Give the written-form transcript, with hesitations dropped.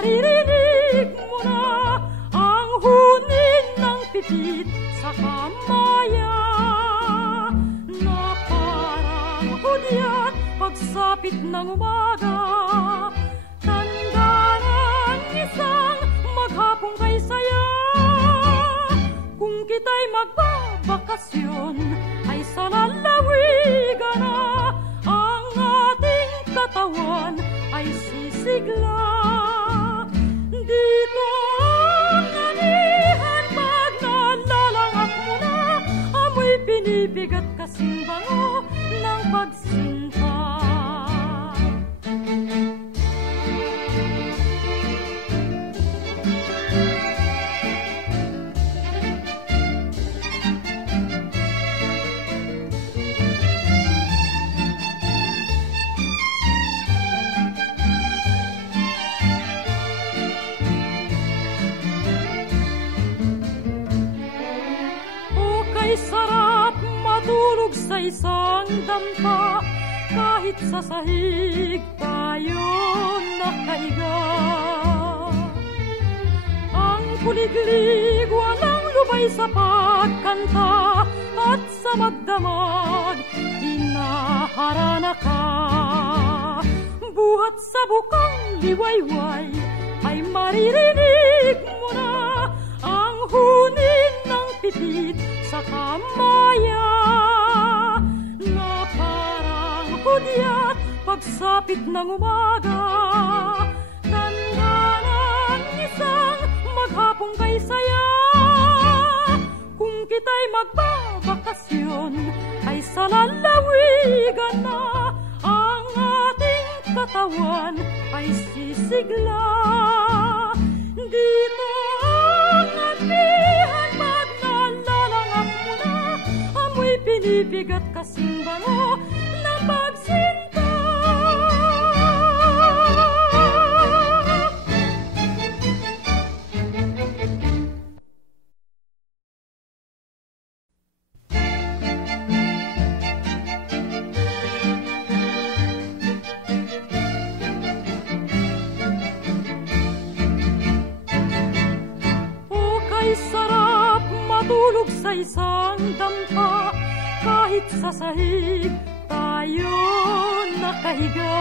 maririnig mo na ang hunin ng pipit sa kamaya na parang hudyat pagsapit ng umaga. Tanda ng isang maghapong kay saya, kung kita'y magbabakasyon ay sa lalawigan na ang ating katawan ay sisigla. Dito ang anihan pag nalalangak mo na, amoy binibigat kasing bango ng pagsinta. Sarap matulog sa isang dampa, kahit sa sahig tayo nakahiga. Ang kuliglig walang lubay sa pagkanta, at sa magdamag hinaharana ka. Buhat sa bukang liwayway ay maririnig mo na ang hunin ng pipit sa kamaya na parang hudyat pagsapit ng umaga. Tanda ng isang maghapong kay saya, kung kita'y magbabakasyon ay sa lalawigan na ang ating katawan ay sisigla. Dito ang anihan pag nalalangak mo na, amoy binibigat kasing bango ng pagsinta. Sa isang dampa, kahit sa sahig tayo nakahiga.